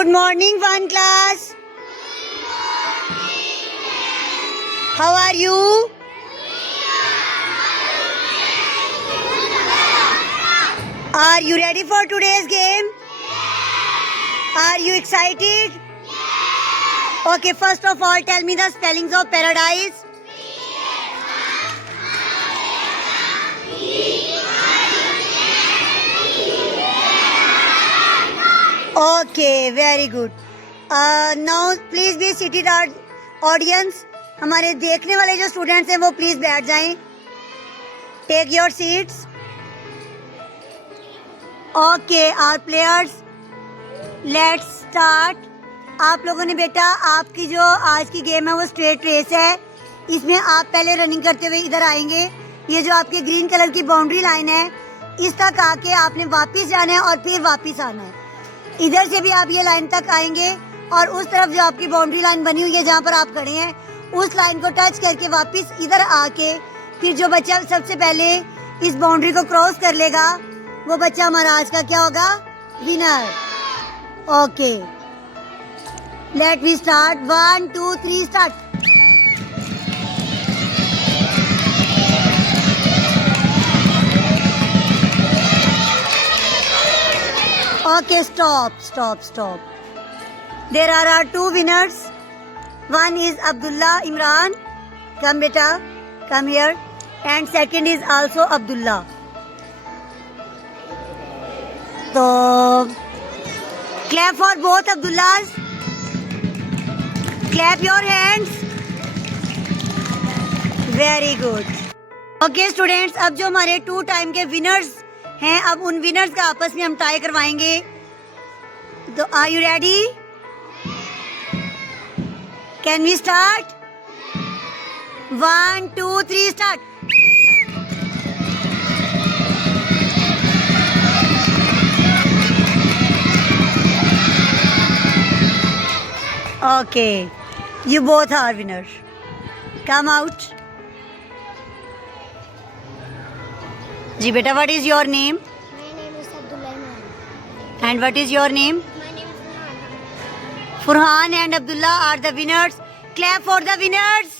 Good morning, one class. How are you? Are you ready for today's game? Are you excited? Okay, first of all, tell me the spellings of paradise. Okay, very good. Now please be seated, our audience. हमारे देखने वाले जो स्टूडेंट्स हैं वो प्लीज बैठ जाएं. Take your seats. Okay, our players. Let's start. आप लोगों ने बेटा आपकी जो आज की गेम है वो स्ट्रेट रेस है. इसमें आप पहले रनिंग करते हुए इधर आएंगे. ये जो आपके ग्रीन कलर की बाउंड्री लाइन है इस तक आके आपने वापस जाना है और फिर वापस आना है. इधर से भी आप ये लाइन तक आएंगे और उस तरफ जो आपकी बाउंड्री लाइन बनी हुई है जहाँ पर आप खड़े हैं उस लाइन को टच करके वापस इधर आके फिर जो बच्चा सबसे पहले इस बाउंड्री को क्रॉस कर लेगा वो बच्चा हमारा आज का क्या होगा, winner. Okay, let me start. 1 2 3 start. Okay, stop. There are our two winners. One is Abdullah Imran. Come beta, come here. And second is also Abdullah. So, clap for both Abdullahs. Clap your hands. Very good. Okay students, अब जो हमारे 2 टाइम के winners हैं अब उन विनर्स का आपस में हम टाई करवाएंगे. तो are you ready? Can we start? 1 2 3 start. Okay, you both are winner. Come out. जी बेटा, what is your name? My name is Abdullah Imran. And what is your name? My name is Furhan. Furhan and Abdullah are the winners. Clap for the winners.